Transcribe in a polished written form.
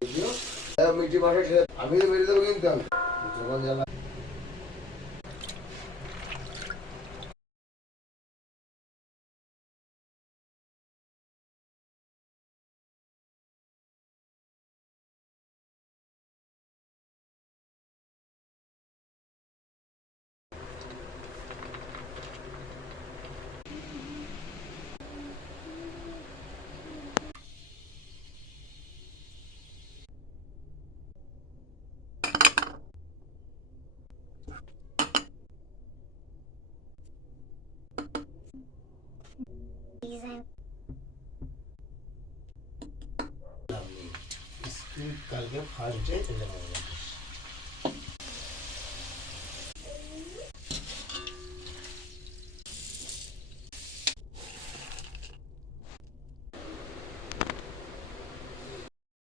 মিষ্টি মাসে আমি তো বেরিয়ে দেবো কিন্তু যখন জ্বালা স্কুল কালকে ফার্স্ট ডে চলে যাবো